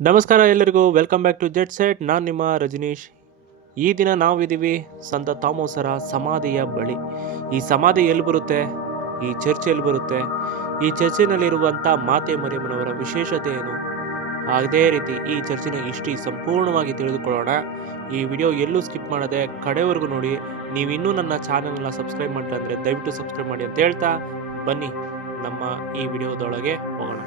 ನಮಸ್ಕಾರ ಎಲ್ಲರಿಗೂ. Welcome back to Jet Set ನಾನು ನಿಮ್ಮ ರಜನೀಶ್. ಈ ದಿನ ನಾವಿದ್ದೀವಿ ಸಂತ ತಾಮೋಸರ ಸಮಾಧಿಯ ಬಳಿ. ಈ ಸಮಾಧಿ ಎಲ್ಲಿ ಬರುತ್ತೆ? ಈ ಚರ್ಚ್ ಎಲ್ಲಿ ಬರುತ್ತೆ? ಈ ಚರ್ಚಿನಲ್ಲಿರುವಂಥ ಮಾತೆ ಮರಿಯಮ್ಮನವರ ವಿಶೇಷತೆ ಏನು ಅದೇ ರೀತಿ ಈ ಚರ್ಚಿನ ಹಿಸ್ಟ್ರಿ ಸಂಪೂರ್ಣವಾಗಿ ತಿಳಿದುಕೊಳ್ಳೋಣ. ಈ ವಿಡಿಯೋ ಎಲ್ಲೂ ಸ್ಕಿಪ್ ಮಾಡದೆ ಕಡೆವರೆಗೂ ನೋಡಿ. ನೀವು ಇನ್ನೂ ನನ್ನ ಚಾನಲ್ನ ಸಬ್ಸ್ಕ್ರೈಬ್ ಮಾಡಿಲ್ಲ ಅಂದರೆ ದಯವಿಟ್ಟು ಸಬ್ಸ್ಕ್ರೈಬ್ ಮಾಡಿ ಅಂತ ಹೇಳ್ತಾ ಬನ್ನಿ. ನಮ್ಮ ಈ ವಿಡಿಯೋದೊಳಗೆ ಹೋಗೋಣ.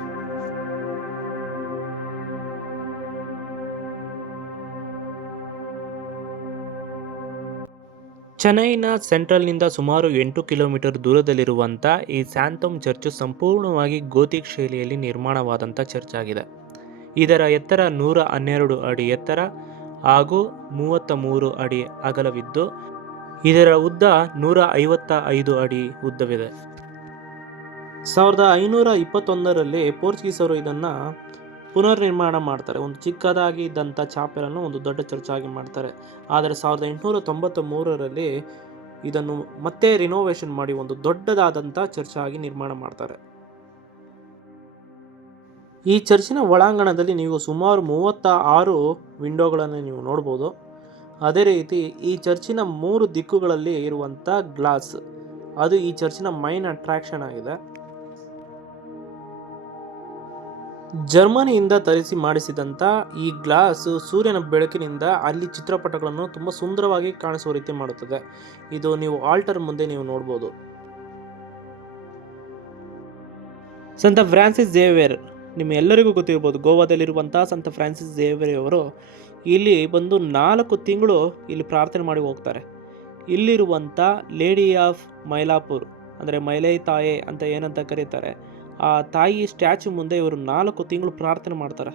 ಚೆನ್ನೈನ ಸೆಂಟ್ರಲ್ನಿಂದ ಸುಮಾರು ಎಂಟು ಕಿಲೋಮೀಟರ್ ದೂರದಲ್ಲಿರುವಂಥ ಈ ಸ್ಯಾಂತೋಮ್ ಚರ್ಚ್ ಸಂಪೂರ್ಣವಾಗಿ ಗೋತಿಕ್ ಶೈಲಿಯಲ್ಲಿ ನಿರ್ಮಾಣವಾದಂಥ ಚರ್ಚ್ ಆಗಿದೆ ಇದರ ಎತ್ತರ ನೂರ ಹನ್ನೆರಡು ಅಡಿ ಎತ್ತರ ಹಾಗೂ ಮೂವತ್ತ ಮೂರು ಅಡಿ ಅಗಲವಿದ್ದು, ಇದರ ಉದ್ದ ನೂರ ಐವತ್ತ ಐದು ಅಡಿ ಉದ್ದವಿದೆ. ಸಾವಿರದ ಐನೂರ ಇಪ್ಪತ್ತೊಂದರಲ್ಲಿ ಪೋರ್ಚುಗೀಸರು ಇದನ್ನು ಪುನರ್ನಿರ್ಮಾಣ ಮಾಡ್ತಾರೆ. ಒಂದು ಚಿಕ್ಕದಾಗಿ ಇದ್ದಂಥ ಚಾಪೆಲನ್ನು ಒಂದು ದೊಡ್ಡ ಚರ್ಚ್ ಆಗಿ ಮಾಡ್ತಾರೆ. ಆದರೆ ಸಾವಿರದ ಎಂಟುನೂರ ತೊಂಬತ್ತ ಮೂರರಲ್ಲಿ ಇದನ್ನು ಮತ್ತೆ ರಿನೋವೇಷನ್ ಮಾಡಿ ಒಂದು ದೊಡ್ಡದಾದಂಥ ಚರ್ಚ್ ಆಗಿ ನಿರ್ಮಾಣ ಮಾಡ್ತಾರೆ. ಈ ಚರ್ಚಿನ ಒಳಾಂಗಣದಲ್ಲಿ ನೀವು ಸುಮಾರು ಮೂವತ್ತ ಆರು ವಿಂಡೋಗಳನ್ನು ನೀವು ನೋಡ್ಬೋದು. ಅದೇ ರೀತಿ ಈ ಚರ್ಚಿನ ಮೂರು ದಿಕ್ಕುಗಳಲ್ಲಿ ಇರುವಂಥ ಗ್ಲಾಸ್, ಅದು ಈ ಚರ್ಚಿನ ಮೈನ್ ಅಟ್ರಾಕ್ಷನ್ ಆಗಿದೆ. ಜರ್ಮನಿಯಿಂದ ತರಿಸಿ ಮಾಡಿಸಿದಂಥ ಈ ಗ್ಲಾಸ್ ಸೂರ್ಯನ ಬೆಳಕಿನಿಂದ ಅಲ್ಲಿ ಚಿತ್ರಪಟಗಳನ್ನು ತುಂಬ ಸುಂದರವಾಗಿ ಕಾಣಿಸುವ ರೀತಿ ಮಾಡುತ್ತದೆ. ಇದು ನೀವು ಆಲ್ಟರ್ ಮುಂದೆ ನೀವು ನೋಡ್ಬೋದು. ಸಂತ ಫ್ರಾನ್ಸಿಸ್ ಝೇವಿಯರ್ ನಿಮ್ಮ ಎಲ್ಲರಿಗೂ ಗೊತ್ತಿರ್ಬೋದು ಗೋವಾದಲ್ಲಿರುವಂಥ ಸಂತ ಫ್ರಾನ್ಸಿಸ್ ಅವರು ಇಲ್ಲಿ ಬಂದು ನಾಲ್ಕು ತಿಂಗಳು ಇಲ್ಲಿ ಪ್ರಾರ್ಥನೆ ಮಾಡಿ ಹೋಗ್ತಾರೆ. ಇಲ್ಲಿರುವಂಥ ಲೇಡಿ ಆಫ್ ಮೈಲಾಪುರ್, ಅಂದರೆ ಮೈಲೈ ತಾಯೆ ಅಂತ ಏನಂತ ಕರೀತಾರೆ. ಆ ತಾಯಿ ಸ್ಟ್ಯಾಚು ಮುಂದೆ ಇವರು ನಾಲ್ಕು ತಿಂಗಳು ಪ್ರಾರ್ಥನೆ ಮಾಡ್ತಾರೆ.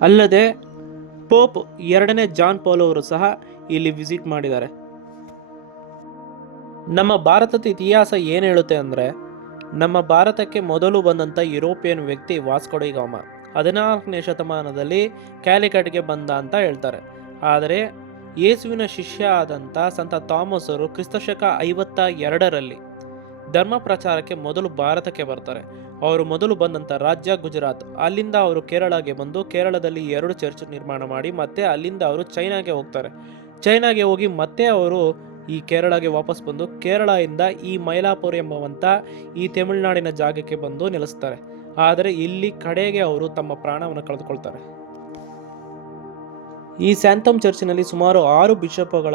ಅಲ್ಲದೆ ಪೋಪ್ ಎರಡನೇ ಜಾನ್ ಪೌಲ್ ಅವರು ಸಹ ಇಲ್ಲಿ ವಿಸಿಟ್ ಮಾಡಿದ್ದಾರೆ. ನಮ್ಮ ಭಾರತದ ಇತಿಹಾಸ ಏನು ಹೇಳುತ್ತೆ ಅಂದರೆ, ನಮ್ಮ ಭಾರತಕ್ಕೆ ಮೊದಲು ಬಂದಂಥ ಯುರೋಪಿಯನ್ ವ್ಯಕ್ತಿ ವಾಸ್ಕೊಡಿಗಾಮ ಹದಿನಾಲ್ಕನೇ ಶತಮಾನದಲ್ಲಿ ಕ್ಯಾಲಿಕಟ್ಗೆ ಬಂದ ಅಂತ ಹೇಳ್ತಾರೆ. ಆದರೆ ಯೇಸುವಿನ ಶಿಷ್ಯ ಆದಂಥ ಸಂತ ಥಾಮಸ್ ಅವರು ಕ್ರಿಸ್ತಶಕ ಐವತ್ತ ಎರಡರಲ್ಲಿ ಧರ್ಮ ಪ್ರಚಾರಕ್ಕೆ ಮೊದಲು ಭಾರತಕ್ಕೆ ಬರ್ತಾರೆ. ಅವರು ಮೊದಲು ಬಂದಂಥ ರಾಜ್ಯ ಗುಜರಾತ್. ಅಲ್ಲಿಂದ ಅವರು ಕೇರಳಗೆ ಬಂದು ಕೇರಳದಲ್ಲಿ ಎರಡು ಚರ್ಚ್ ನಿರ್ಮಾಣ ಮಾಡಿ ಮತ್ತೆ ಅಲ್ಲಿಂದ ಅವರು ಚೈನಾಗೆ ಹೋಗ್ತಾರೆ. ಚೈನಾಗೆ ಹೋಗಿ ಮತ್ತೆ ಅವರು ಈ ಕೇರಳಗೆ ವಾಪಸ್ ಬಂದು ಕೇರಳದಿಂದ ಈ ಮೈಲಾಪುರ ಎಂಬುವಂಥ ಈ ತಮಿಳುನಾಡಿನ ಜಾಗಕ್ಕೆ ಬಂದು ನೆಲೆಸ್ತಾರೆ. ಆದರೆ ಇಲ್ಲಿ ಕಡೆಗೆ ಅವರು ತಮ್ಮ ಪ್ರಾಣವನ್ನು ಕಳೆದುಕೊಳ್ತಾರೆ. ಈ ಸ್ಯಾಂತಮ್ ಚರ್ಚಿನಲ್ಲಿ ಸುಮಾರು ಆರು ಬಿಷಪ್ಗಳ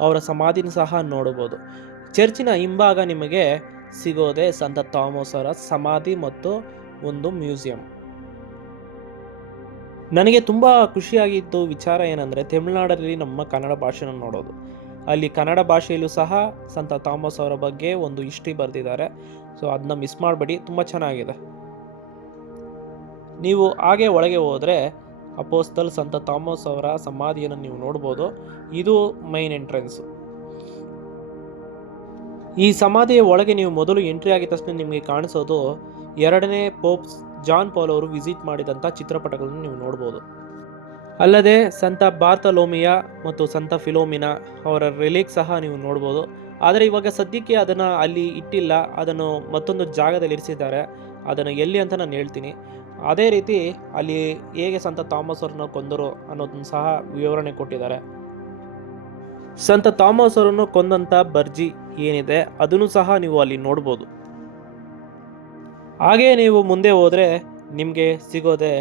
ಅವರ ಸಮಾಧಿನ ಸಹ ನೋಡಬಹುದು. ಚರ್ಚಿನ ಹಿಂಭಾಗ ನಿಮಗೆ ಸಿಗೋದೆ ಸಂತ ಥಾಮಸ್ ಅವರ ಸಮಾಧಿ ಮತ್ತು ಒಂದು ಮ್ಯೂಸಿಯಂ. ನನಗೆ ತುಂಬ ಖುಷಿಯಾಗಿದ್ದು ವಿಚಾರ ಏನಂದರೆ ತಮಿಳುನಾಡಲ್ಲಿ ನಮ್ಮ ಕನ್ನಡ ಭಾಷೆನ ನೋಡೋದು. ಅಲ್ಲಿ ಕನ್ನಡ ಭಾಷೆಯಲ್ಲೂ ಸಹ ಸಂತ ಥಾಮಸ್ ಅವರ ಬಗ್ಗೆ ಒಂದು ಹಿಸ್ಟ್ರಿ ಬರೆದಿದ್ದಾರೆ. ಸೊ ಅದನ್ನ ಮಿಸ್ ಮಾಡಬೇಡಿ, ತುಂಬ ಚೆನ್ನಾಗಿದೆ. ನೀವು ಹಾಗೆ ಒಳಗೆ ಹೋದರೆ ಅಪೋಸ್ತಲ್ ಸಂತ ಥಾಮಸ್ ಅವರ ಸಮಾಧಿಯನ್ನು ನೀವು ನೋಡ್ಬೋದು. ಇದು ಮೈನ್ ಎಂಟ್ರೆನ್ಸು ಈ ಸಮಾಧಿಯ ಒಳಗೆ ನೀವು ಮೊದಲು ಎಂಟ್ರಿ ಆಗಿದ ತಕ್ಷಣ ನಿಮಗೆ ಕಾಣಿಸೋದು ಎರಡನೇ ಪೋಪ್ ಜಾನ್ ಪಾಲ್ ಅವರು ವಿಸಿಟ್ ಮಾಡಿದಂಥ ಚಿತ್ರಪಟಗಳನ್ನು ನೀವು ನೋಡ್ಬೋದು. ಅಲ್ಲದೆ ಸಂತ ಬಾರ್ತಲೋಮಿಯಾ ಮತ್ತು ಸಂತ ಫಿಲೋಮಿನಾ ಅವರ ರಿಲೀಕ್ ಸಹ ನೀವು ನೋಡ್ಬೋದು. ಆದರೆ ಇವಾಗ ಸದ್ಯಕ್ಕೆ ಅದನ್ನು ಅಲ್ಲಿ ಇಟ್ಟಿಲ್ಲ, ಅದನ್ನು ಮತ್ತೊಂದು ಜಾಗದಲ್ಲಿ ಇರಿಸಿದ್ದಾರೆ. ಅದನ್ನು ಎಲ್ಲಿ ಅಂತ ನಾನು ಹೇಳ್ತೀನಿ. ಅದೇ ರೀತಿ ಅಲ್ಲಿ ಹೇಗೆ ಸಂತ ಥಾಮಸ್ ಅವ್ರನ್ನ ಕೊಂದರು ಅನ್ನೋದನ್ನು ಸಹ ವಿವರಣೆ ಕೊಟ್ಟಿದ್ದಾರೆ. ಸಂತ ಥಾಮಸ್ ಅವರನ್ನು ಕೊಂದಂಥ ಬರ್ಜಿ ಏನಿದೆ ಅದನ್ನು ಸಹ ನೀವು ಅಲ್ಲಿ ನೋಡ್ಬೋದು. ಹಾಗೆ ನೀವು ಮುಂದೆ ಹೋದರೆ ನಿಮಗೆ ಸಿಗೋದೆ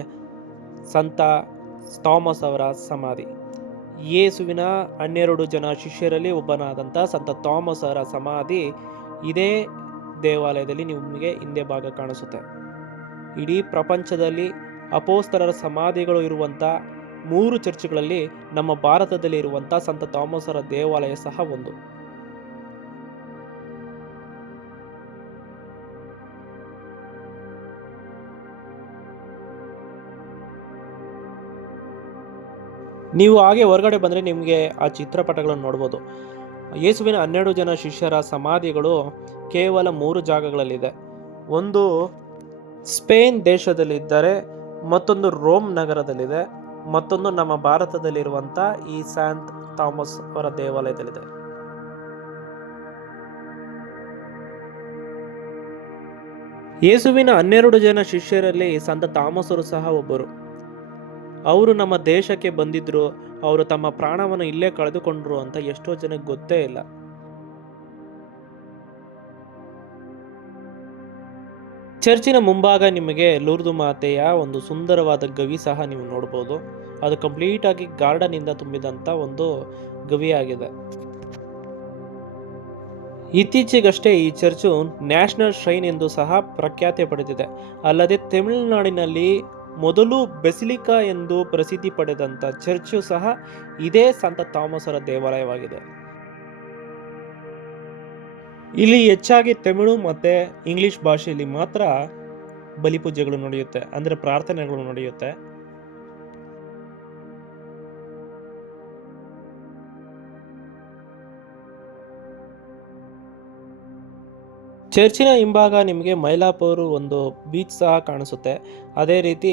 ಸಂತ ಥಾಮಸ್ ಅವರ ಸಮಾಧಿ. ಯೇಸುವಿನ ಹನ್ನೆರಡು ಜನ ಶಿಷ್ಯರಲ್ಲಿ ಒಬ್ಬನಾದಂಥ ಸಂತ ಥಾಮಸ್ ಅವರ ಸಮಾಧಿ ಇದೇ ದೇವಾಲಯದಲ್ಲಿ ನಿಮಗೆ ಹಿಂದೆ ಭಾಗ ಕಾಣಿಸುತ್ತೆ. ಇಡೀ ಪ್ರಪಂಚದಲ್ಲಿ ಅಪೋಸ್ತರರ ಸಮಾಧಿಗಳು ಇರುವಂಥ ಮೂರು ಚರ್ಚ್ಗಳಲ್ಲಿ ನಮ್ಮ ಭಾರತದಲ್ಲಿ ಇರುವಂಥ ಸಂತ ಥಾಮಸರ ದೇವಾಲಯ ಸಹ ಒಂದು. ನೀವು ಹಾಗೆ ಹೊರಗಡೆ ಬಂದರೆ ನಿಮಗೆ ಆ ಚಿತ್ರಪಟಗಳನ್ನು ನೋಡ್ಬೋದು. ಯೇಸುವಿನ ಹನ್ನೆರಡು ಜನ ಶಿಷ್ಯರ ಸಮಾಧಿಗಳು ಕೇವಲ ಮೂರು ಜಾಗಗಳಲ್ಲಿದೆ. ಒಂದು ಸ್ಪೇನ್ ದೇಶದಲ್ಲಿದ್ದರೆ ಮತ್ತೊಂದು ರೋಮ್ ನಗರದಲ್ಲಿದೆ. ಮತ್ತೊಂದು ನಮ್ಮ ಭಾರತದಲ್ಲಿರುವಂಥ ಈ ಸ್ಯಾಂತ್ ಥಾಮಸ್ ಅವರ ದೇವಾಲಯದಲ್ಲಿದೆ. ಯೇಸುವಿನ ಹನ್ನೆರಡು ಜನ ಶಿಷ್ಯರಲ್ಲಿ ಸಂತ ಥಾಮಸರು ಸಹ ಒಬ್ಬರು. ಅವರು ನಮ್ಮ ದೇಶಕ್ಕೆ ಬಂದಿದ್ರು, ಅವರು ತಮ್ಮ ಪ್ರಾಣವನ್ನು ಇಲ್ಲೇ ಕಳೆದುಕೊಂಡ್ರು ಅಂತ ಎಷ್ಟೋ ಜನಕ್ಕೆ ಗೊತ್ತೇ ಇಲ್ಲ. ಚರ್ಚಿನ ಮುಂಭಾಗ ನಿಮಗೆ ಲೂರ್ದು ಮಾತೆಯ ಒಂದು ಸುಂದರವಾದ ಗವಿ ಸಹ ನೀವು ನೋಡ್ಬೋದು. ಅದು ಕಂಪ್ಲೀಟ್ ಆಗಿ ತುಂಬಿದಂಥ ಒಂದು ಗವಿಯಾಗಿದೆ. ಇತ್ತೀಚೆಗಷ್ಟೇ ಈ ಚರ್ಚು ನ್ಯಾಷನಲ್ ಶ್ರೈನ್ ಎಂದು ಸಹ ಪ್ರಖ್ಯಾತಿ ಪಡೆದಿದೆ. ಅಲ್ಲದೆ ತಮಿಳುನಾಡಿನಲ್ಲಿ ಮೊದಲು ಬೆಸಿಲಿಕಾ ಎಂದು ಪ್ರಸಿದ್ಧಿ ಪಡೆದಂಥ ಚರ್ಚು ಸಹ ಇದೇ ಸಂತ ತಾಮಸರ ದೇವಾಲಯವಾಗಿದೆ. ಇಲ್ಲಿ ಹೆಚ್ಚಾಗಿ ತಮಿಳು ಮತ್ತು ಇಂಗ್ಲೀಷ್ ಭಾಷೆಯಲ್ಲಿ ಮಾತ್ರ ಬಲಿಪೂಜೆಗಳು ನಡೆಯುತ್ತೆ, ಅಂದರೆ ಪ್ರಾರ್ಥನೆಗಳು ನಡೆಯುತ್ತೆ. ಚರ್ಚಿನ ಹಿಂಭಾಗ ನಿಮಗೆ ಮೈಲಾಪುರ್ ಒಂದು ಬೀಚ್ ಸಹ ಕಾಣಿಸುತ್ತೆ. ಅದೇ ರೀತಿ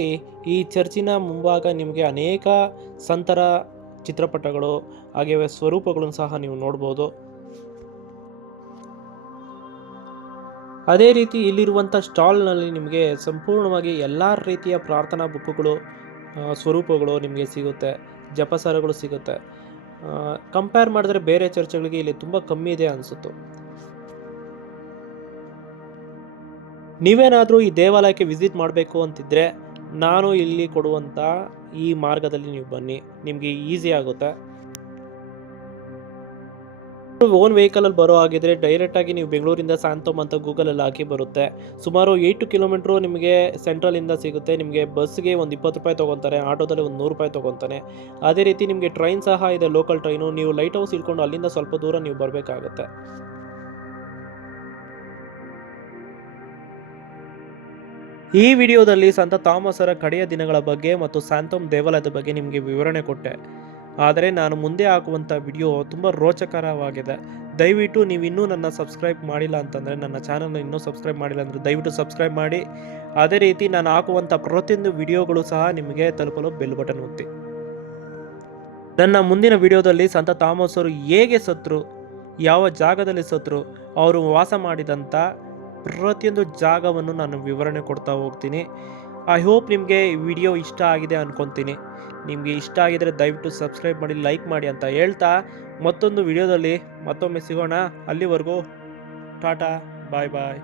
ಈ ಚರ್ಚಿನ ಮುಂಭಾಗ ನಿಮಗೆ ಅನೇಕ ಸಂತರ ಚಿತ್ರಪಟಗಳು, ಹಾಗೆಯೇ ಸ್ವರೂಪಗಳನ್ನು ಸಹ ನೀವು ನೋಡ್ಬೋದು. ಅದೇ ರೀತಿ ಇಲ್ಲಿರುವಂಥ ಸ್ಟಾಲ್ನಲ್ಲಿ ನಿಮಗೆ ಸಂಪೂರ್ಣವಾಗಿ ಎಲ್ಲ ರೀತಿಯ ಪ್ರಾರ್ಥನಾ ಬುಕ್ಕುಗಳು ಸ್ವರೂಪಗಳು ನಿಮಗೆ ಸಿಗುತ್ತೆ, ಜಪಸಾರಗಳು ಸಿಗುತ್ತೆ. ಕಂಪೇರ್ ಮಾಡಿದ್ರೆ ಬೇರೆ ಚರ್ಚೆಗಳಿಗೆ ಇಲ್ಲಿ ತುಂಬ ಕಮ್ಮಿ ಇದೆ ಅನಿಸುತ್ತೆ. ನೀವೇನಾದರೂ ಈ ದೇವಾಲಯಕ್ಕೆ ವಿಸಿಟ್ ಮಾಡಬೇಕು ಅಂತಿದ್ರೆ, ನಾನು ಇಲ್ಲಿ ಕೊಡುವಂಥ ಈ ಮಾರ್ಗದಲ್ಲಿ ನೀವು ಬನ್ನಿ. ನಿಮಗೆ ಈಸಿ ಆಗುತ್ತೆ. ಓನ್ ವೆಹಿಕಲಲ್ಲಿ ಬರೋ ಆಗಿದ್ರೆ ಡೈರೆಕ್ಟಾಗಿ ನೀವು ಬೆಂಗಳೂರಿಂದ ಸ್ಯಾಂತೋಮ್ ಅಂತ ಗೂಗಲಲ್ಲಿ ಹಾಕಿ ಬರುತ್ತೆ. ಸುಮಾರು ಏಯ್ಟು ಕಿಲೋಮೀಟ್ರು ನಿಮಗೆ ಸೆಂಟ್ರಲಿಂದ ಸಿಗುತ್ತೆ. ನಿಮಗೆ ಬಸ್ಗೆ ಒಂದು ಇಪ್ಪತ್ತು ರೂಪಾಯಿ ತೊಗೊತಾರೆ, ಆಟೋದಲ್ಲಿ ಒಂದು ನೂರು ರೂಪಾಯಿ ತೊಗೊತಾನೆ. ಅದೇ ರೀತಿ ನಿಮಗೆ ಟ್ರೈನ್ ಸಹ ಇದೆ ಲೋಕಲ್ ಟ್ರೈನು ನೀವು ಲೈಟ್ ಹೌಸ್ ಇಟ್ಕೊಂಡು ಅಲ್ಲಿಂದ ಸ್ವಲ್ಪ ದೂರ ನೀವು ಬರಬೇಕಾಗತ್ತೆ. ಈ ವಿಡಿಯೋದಲ್ಲಿ ಸಂತ ಥಾಮಸರ ಕಡೆಯ ದಿನಗಳ ಬಗ್ಗೆ ಮತ್ತು ಸ್ಯಾಂತೋಮ್ ದೇವಾಲಯದ ಬಗ್ಗೆ ನಿಮಗೆ ವಿವರಣೆ ಕೊಟ್ಟೆ. ಆದರೆ ನಾನು ಮುಂದೆ ಹಾಕುವಂಥ ವಿಡಿಯೋ ತುಂಬ ರೋಚಕರವಾಗಿದೆ. ದಯವಿಟ್ಟು ನೀವು ಇನ್ನೂ ನನ್ನ ಸಬ್ಸ್ಕ್ರೈಬ್ ಮಾಡಿಲ್ಲ ಅಂತಂದರೆ ನನ್ನ ಚಾನಲ್ನ ಇನ್ನೂ ಸಬ್ಸ್ಕ್ರೈಬ್ ಮಾಡಿಲ್ಲ ಅಂದರೆ ದಯವಿಟ್ಟು ಸಬ್ಸ್ಕ್ರೈಬ್ ಮಾಡಿ. ಅದೇ ರೀತಿ ನಾನು ಹಾಕುವಂಥ ಪ್ರತಿಯೊಂದು ವಿಡಿಯೋಗಳು ಸಹ ನಿಮಗೆ ತಲುಪಲು ಬೆಲ್ ಬಟನ್ ಒತ್ತಿ. ನನ್ನ ಮುಂದಿನ ವಿಡಿಯೋದಲ್ಲಿ ಸಂತ ಥಾಮಸರು ಹೇಗೆ ಸತ್ರು, ಯಾವ ಜಾಗದಲ್ಲಿ ಸತ್ರು, ಅವರು ವಾಸ ಮಾಡಿದಂಥ ಪ್ರತಿಯೊಂದು ಜಾಗವನ್ನು ನಾನು ವಿವರಣೆ ಕೊಡ್ತಾ ಹೋಗ್ತೀನಿ. ಐ ಹೋಪ್ ನಿಮಗೆ ವಿಡಿಯೋ ಇಷ್ಟ ಆಗಿದೆ ಅಂದ್ಕೊತೀನಿ ನಿಮಗೆ ಇಷ್ಟ ಆಗಿದರೆ ದಯವಿಟ್ಟು ಸಬ್ಸ್ಕ್ರೈಬ್ ಮಾಡಿ ಲೈಕ್ ಮಾಡಿ ಅಂತ ಹೇಳ್ತಾ ಮತ್ತೊಂದು ವಿಡಿಯೋದಲ್ಲಿ ಮತ್ತೊಮ್ಮೆ ಸಿಗೋಣ. ಅಲ್ಲಿವರೆಗೂ ಟಾಟಾ ಬಾಯ್ ಬಾಯ್